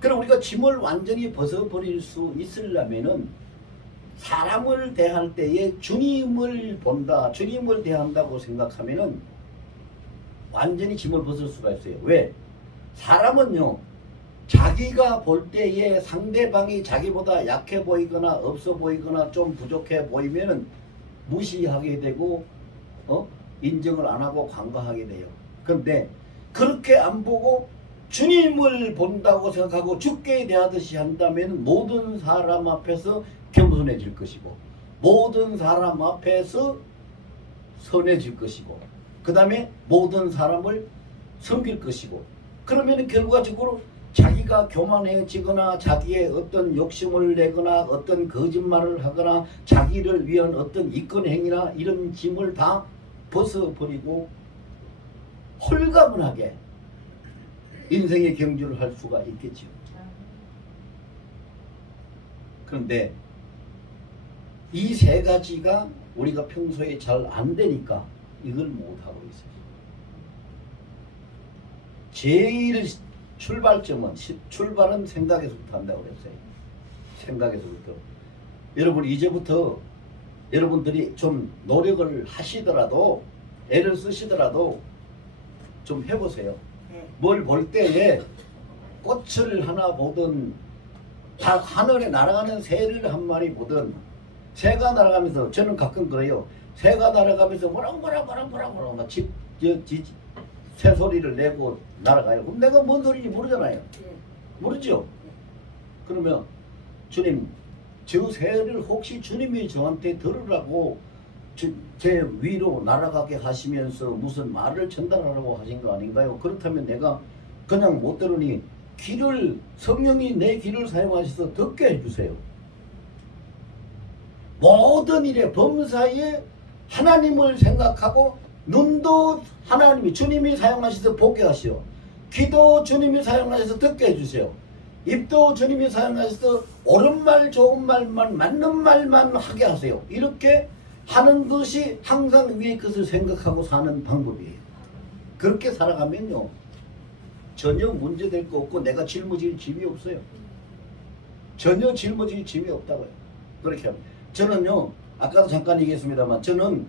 그럼 우리가 짐을 완전히 벗어버릴 수 있으려면은 사람을 대할 때에 주님을 본다, 주님을 대한다고 생각하면은 완전히 짐을 벗을 수가 있어요. 왜? 사람은요, 자기가 볼 때에 상대방이 자기보다 약해 보이거나 없어 보이거나 좀 부족해 보이면은 무시하게 되고, 인정을 안 하고 관과하게 돼요. 그런데 그렇게 안 보고 주님을 본다고 생각하고 주께 대하듯이 한다면 모든 사람 앞에서 겸손해질 것이고 모든 사람 앞에서 선해질 것이고 그 다음에 모든 사람을 섬길 것이고 그러면 결과적으로 자기가 교만해지거나 자기의 어떤 욕심을 내거나 어떤 거짓말을 하거나 자기를 위한 어떤 이권 행위나 이런 짐을 다 벗어버리고 홀가분하게 인생의 경주를 할 수가 있겠죠. 그런데 이 세 가지가 우리가 평소에 잘 안 되니까 이걸 못하고 있어요. 제일 출발은 생각에서부터 한다고 그랬어요. 생각에서부터. 여러분 이제부터 여러분들이 좀 노력을 하시더라도 애를 쓰시더라도 좀 해보세요. 네. 뭘 볼 때에 꽃을 하나 보든 하늘에 날아가는 새를 한 마리 보든 새가 날아가면서 저는 가끔 그래요. 새가 날아가면서 뭐라 새 소리를 내고 날아가요. 그럼 내가 뭔 소리인지 모르잖아요. 네. 모르죠? 그러면 주님 저 새를 혹시 주님이 저한테 들으라고 제 위로 날아가게 하시면서 무슨 말을 전달하라고 하신 거 아닌가요? 그렇다면 내가 그냥 못 들으니 성령이 내 귀를 사용하셔서 듣게 해주세요. 모든 일에 범사에 하나님을 생각하고 눈도 하나님이 주님이 사용하셔서 보게 하시오. 귀도 주님이 사용하셔서 듣게 해주세요. 입도 주님이 사용하셔서 옳은 말 좋은 말만 맞는 말만 하게 하세요. 이렇게 하는 것이 항상 위의 것을 생각하고 사는 방법이에요. 그렇게 살아가면요 전혀 문제될 거 없고 내가 짊어질 짐이 없어요. 전혀 짊어질 짐이 없다고요. 그렇게 하면 저는요 아까도 잠깐 얘기했습니다만 저는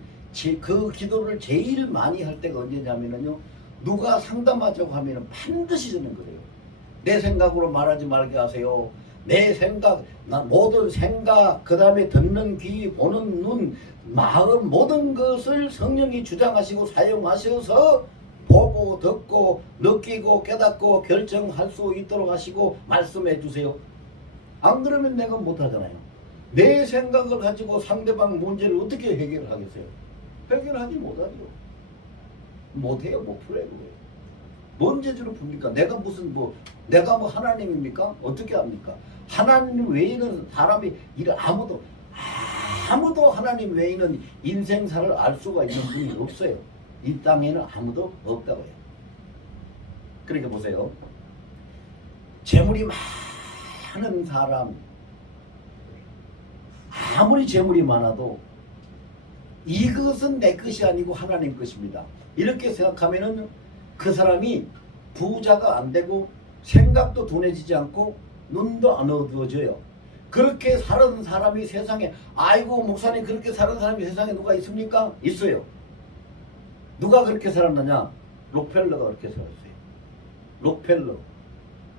그 기도를 제일 많이 할 때가 언제냐면요 누가 상담하자고 하면 반드시 저는 그래요. 내 생각으로 말하지 말게 하세요. 내 생각, 모든 생각, 그 다음에 듣는 귀, 보는 눈, 마음 모든 것을 성령이 주장하시고 사용하셔서 보고 듣고 느끼고 깨닫고 결정할 수 있도록 하시고 말씀해 주세요. 안 그러면 내가 못하잖아요. 내 생각을 가지고 상대방 문제를 어떻게 해결하겠어요? 해결하지 못하죠. 못해요. 못 풀어요. 뭔 재주로 풉니까? 내가 뭐 하나님입니까? 어떻게 합니까? 하나님 외에는 사람이 아무도 하나님 외에는 인생사를 알 수가 있는 분이 없어요. 이 땅에는 아무도 없다고요. 그러니까 보세요. 재물이 많은 사람 아무리 재물이 많아도 이것은 내 것이 아니고 하나님 것입니다. 이렇게 생각하면은 그 사람이 부자가 안 되고 생각도 둔해지지 않고 눈도 안 어두워져요. 그렇게 사는 사람이 세상에 아이고 목사님 그렇게 사는 사람이 세상에 누가 있습니까? 있어요. 누가 그렇게 살았느냐? 록펠러가 그렇게 살았어요. 록펠러.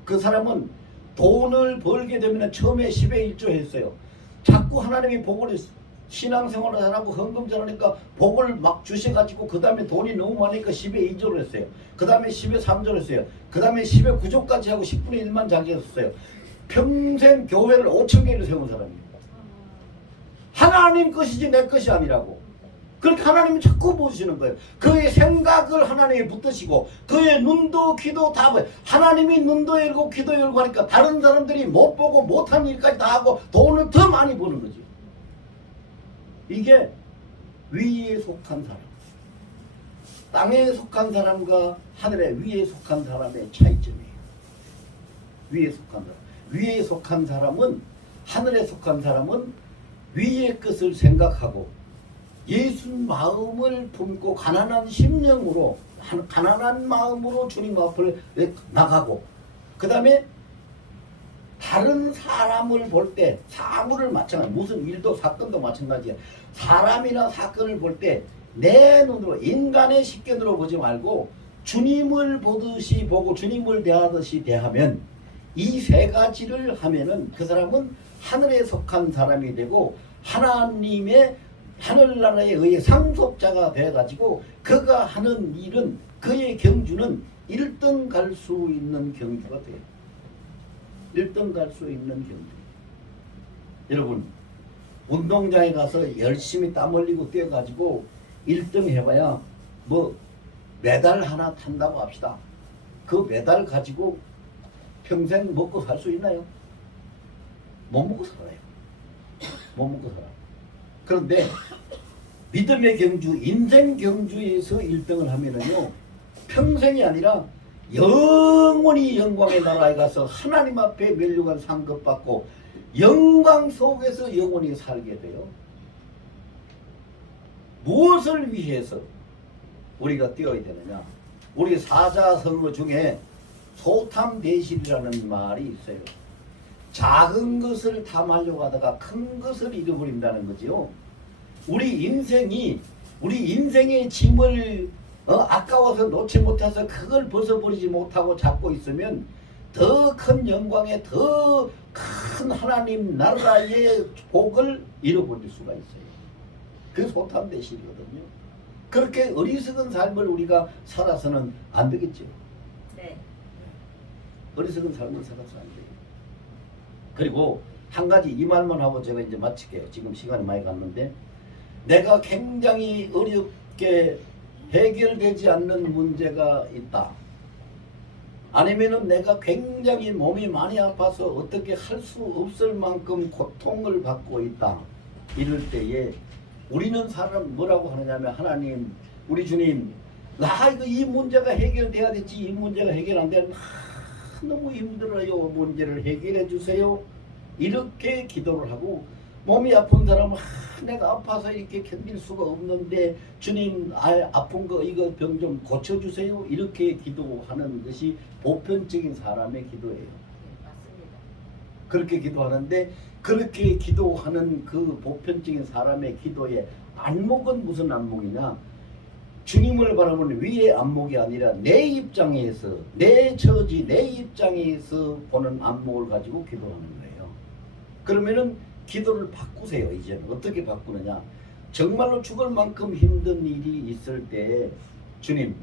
그 사람은 돈을 벌게 되면 처음에 10의 1조 했어요. 자꾸 하나님이 복을 신앙생활을 하라고 헌금 잘하니까 복을 막 주셔가지고 그 다음에 돈이 너무 많으니까 10의 2조를 했어요. 그 다음에 10의 3조를 했어요. 그 다음에 10의 9조까지 하고 10분의 1만 자기 했어요. 평생 교회를 5천 개를 세운 사람입니다. 하나님 것이지 내 것이 아니라고. 그렇게 하나님이 자꾸 보시는 거예요. 그의 생각을 하나님이 붙드시고 그의 눈도 귀도 다 보여요. 하나님이 눈도 열고 귀도 열고 하니까 다른 사람들이 못 보고 못한 일까지 다 하고 돈을 더 많이 버는 거죠. 이게 위에 속한 사람, 땅에 속한 사람과 하늘의 위에 속한 사람의 차이점이에요. 위에 속한 사람. 위에 속한 사람은 하늘에 속한 사람은 위의 것을 생각하고 예수 마음을 품고 가난한 심령으로 가난한 마음으로 주님 앞을 나가고 그 다음에 다른 사람을 볼 때 사물을 마찬가지 무슨 일도 사건도 마찬가지야. 사람이나 사건을 볼 때 내 눈으로 인간의 식견으로 보지 말고 주님을 보듯이 보고 주님을 대하듯이 대하면 이 세 가지를 하면은 그 사람은 하늘에 속한 사람이 되고 하나님의 하늘나라에 의해 상속자가 돼가지고 그가 하는 일은 그의 경주는 1등 갈 수 있는 경주가 돼요. 1등 갈 수 있는 경주. 여러분 운동장에 가서 열심히 땀 흘리고 뛰어가지고 1등 해봐야 뭐 메달 하나 탄다고 합시다. 그 메달 가지고 평생 먹고 살 수 있나요? 못 먹고 살아요. 못 먹고 살아. 그런데 믿음의 경주, 인생 경주에서 1등을 하면은요 평생이 아니라 영원히 영광의 나라에 가서 하나님 앞에 멸류관 상급받고 영광 속에서 영원히 살게 돼요. 무엇을 위해서 우리가 뛰어야 되느냐? 우리 사자성어 중에 소탐대실이라는 말이 있어요. 작은 것을 탐하려고 하다가 큰 것을 잃어버린다는 거지요. 우리 인생의 짐을 아까워서 놓지 못해서 그걸 벗어버리지 못하고 잡고 있으면 더 큰 영광에 더 큰 하나님 나라의 복을 잃어버릴 수가 있어요. 그 소탐대실이거든요. 그렇게 어리석은 삶을 우리가 살아서는 안 되겠죠. 네. 어리석은 삶을 살아서 안 돼요. 그리고 한 가지 이 말만 하고 제가 이제 마칠게요. 지금 시간이 많이 갔는데 내가 굉장히 어렵게 해결되지 않는 문제가 있다. 아니면은 내가 굉장히 몸이 많이 아파서 어떻게 할 수 없을 만큼 고통을 받고 있다. 이럴 때에 우리는 사람 뭐라고 하느냐면 하나님, 우리 주님, 나 이거 이 문제가 해결돼야 되지 이 문제가 해결 안 되면 너무 힘들어요. 문제를 해결해 주세요. 이렇게 기도를 하고 몸이 아픈 사람은 내가 아파서 이렇게 견딜 수가 없는데 주님 아픈 거 이거 병 좀 고쳐주세요. 이렇게 기도하는 것이 보편적인 사람의 기도예요. 네, 맞습니다. 그렇게 기도하는데 그렇게 기도하는 그 보편적인 사람의 기도의 안목은 무슨 안목이냐? 주님을 바라보는 위의 안목이 아니라 내 입장에서 내 처지 내 입장에서 보는 안목을 가지고 기도하는 거예요. 그러면은 기도를 바꾸세요. 이제는 어떻게 바꾸느냐? 정말로 죽을 만큼 힘든 일이 있을 때 주님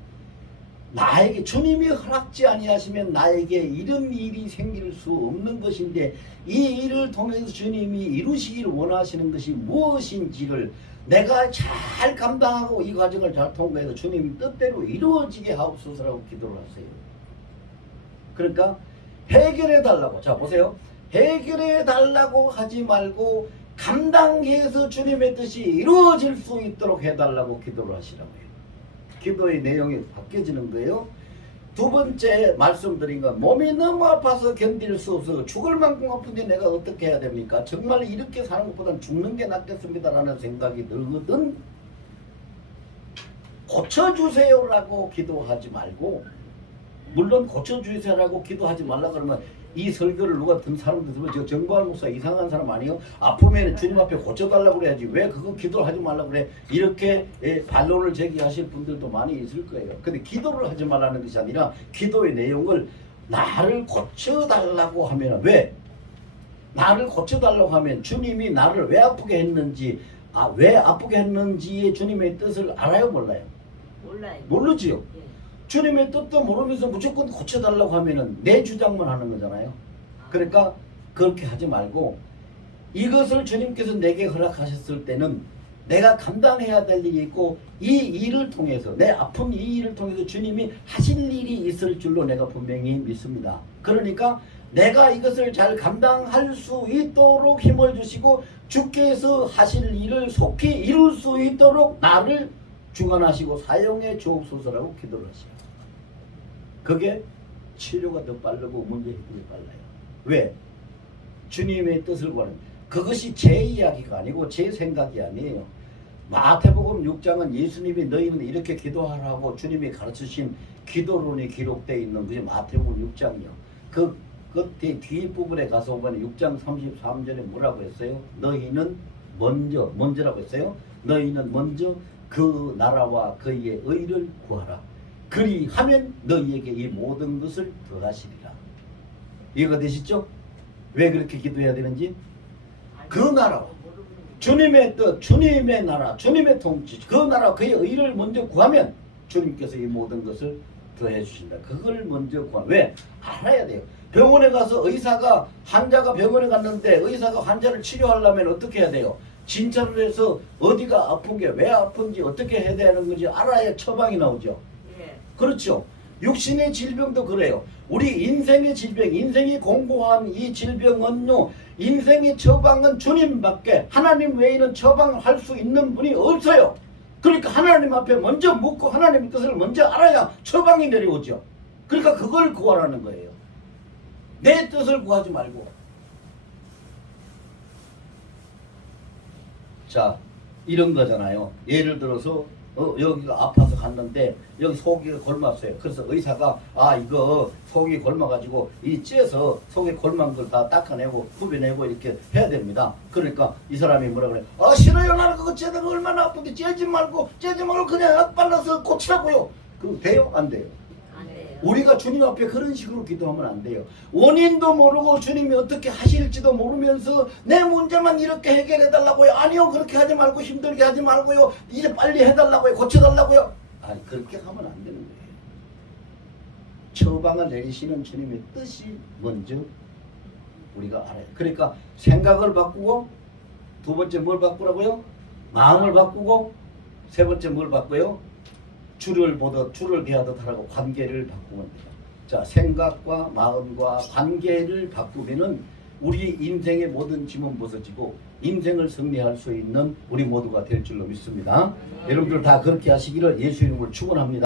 나에게 주님이 허락지 아니하시면 나에게 이런 일이 생길 수 없는 것인데 이 일을 통해서 주님이 이루시기를 원하시는 것이 무엇인지를 내가 잘 감당하고 이 과정을 잘 통과해서 주님 뜻대로 이루어지게 하옵소서라고 기도를 하세요. 그러니까 해결해 달라고. 자 보세요. 해결해 달라고 하지 말고 감당해서 주님의 뜻이 이루어질 수 있도록 해달라고 기도를 하시라고요. 기도의 내용이 바뀌어지는 거예요. 두 번째 말씀드린 건 몸이 너무 아파서 견딜 수 없어 죽을 만큼 아픈데 내가 어떻게 해야 됩니까? 정말 이렇게 사는 것보다는 죽는 게 낫겠습니다라는 생각이 들거든. 고쳐주세요라고 기도하지 말고, 물론 고쳐주세요라고 기도하지 말라 그러면 이 설교를 누가 듣는 사람들 들으면 저 정보할 목사 이상한 사람 아니에요? 아프면 주님 앞에 고쳐달라고 그래야지 왜 그거 기도를 하지 말라고 그래? 이렇게 반론을 제기하실 분들도 많이 있을 거예요. 근데 기도를 하지 말라는 것이 아니라 기도의 내용을 나를 고쳐달라고 하면 왜? 나를 고쳐달라고 하면 주님이 나를 왜 아프게 했는지 왜 아프게 했는지의 주님의 뜻을 알아요 몰라요? 몰라요. 모르지요. 예. 주님의 뜻도 모르면서 무조건 고쳐달라고 하면은 내 주장만 하는 거잖아요. 그러니까 그렇게 하지 말고 이것을 주님께서 내게 허락하셨을 때는 내가 감당해야 될 일이 있고 이 일을 통해서 내 아픈 이 일을 통해서 주님이 하실 일이 있을 줄로 내가 분명히 믿습니다. 그러니까 내가 이것을 잘 감당할 수 있도록 힘을 주시고 주께서 하실 일을 속히 이룰 수 있도록 나를 주관하시고 사용해 주옵소서라고 기도를 하시요. 그게 치료가 더 빠르고 문제 해결이 빨라요. 왜? 주님의 뜻을 구하는 그것이 제 이야기가 아니고 제 생각이 아니에요. 마태복음 6장은 예수님이 너희는 이렇게 기도하라고 주님이 가르치신 기도론이 기록되어 있는 것이 마태복음 6장이요. 그 끝에 뒷부분에 가서 보면 6장 33절에 뭐라고 했어요? 너희는 먼저라고 했어요. 너희는 먼저 그 나라와 그의 의를 구하라. 그리하면 너희에게 이 모든 것을 더하시리라. 이해가 되시죠? 왜 그렇게 기도해야 되는지? 그 나라와 주님의 뜻, 주님의 나라, 주님의 통치, 그 나라 그의 의를 먼저 구하면 주님께서 이 모든 것을 더해 주신다. 그걸 먼저 왜? 알아야 돼요. 병원에 가서 의사가 환자가 병원에 갔는데 의사가 환자를 치료하려면 어떻게 해야 돼요? 진찰을 해서 어디가 아픈 게 왜 아픈지 어떻게 해야 되는 건지 알아야 처방이 나오죠. 예. 그렇죠. 육신의 질병도 그래요. 우리 인생의 질병, 인생이 공고한 이 질병은요, 인생의 처방은 주님밖에 하나님 외에는 처방할 수 있는 분이 없어요. 그러니까 하나님 앞에 먼저 묻고 하나님의 뜻을 먼저 알아야 처방이 내려오죠. 그러니까 그걸 구하라는 거예요. 내 뜻을 구하지 말고. 자, 이런 거잖아요. 예를 들어서 여기가 아파서 갔는데 여기 속이 골랐어요. 그래서 의사가 이거 속이 골마가지고 이 째서 속에 골만 걸 다 닦아내고 구겨내고 이렇게 해야 됩니다. 그러니까 이 사람이 뭐라 그래? 싫어요. 나는 그거 째다가 얼마나 아픈데 째지 말고 그냥 약 발라서 고치라고요. 그거 돼요? 안 돼요? 안 돼요. 우리가 주님 앞에 그런 식으로 기도하면 안 돼요. 원인도 모르고 주님이 어떻게 하실지도 모르면서 내 문제만 이렇게 해결해 달라고요. 아니요, 그렇게 하지 말고 힘들게 하지 말고요. 이제 빨리 해달라고요. 고쳐달라고요. 아니, 그렇게 하면 안 되는 거예요. 처방을 내리시는 주님의 뜻이 먼저 우리가 알아요. 그러니까 생각을 바꾸고, 두 번째 뭘 바꾸라고요? 마음을 바꾸고, 세 번째 뭘 바꿔요? 줄을 대하듯 하라고 관계를 바꾸면 돼요. 자, 생각과 마음과 관계를 바꾸면은 우리 인생의 모든 짐은 벗어지고 인생을 승리할 수 있는 우리 모두가 될 줄로 믿습니다. 여러분들 다 그렇게 하시기를 예수 이름으로 축원합니다.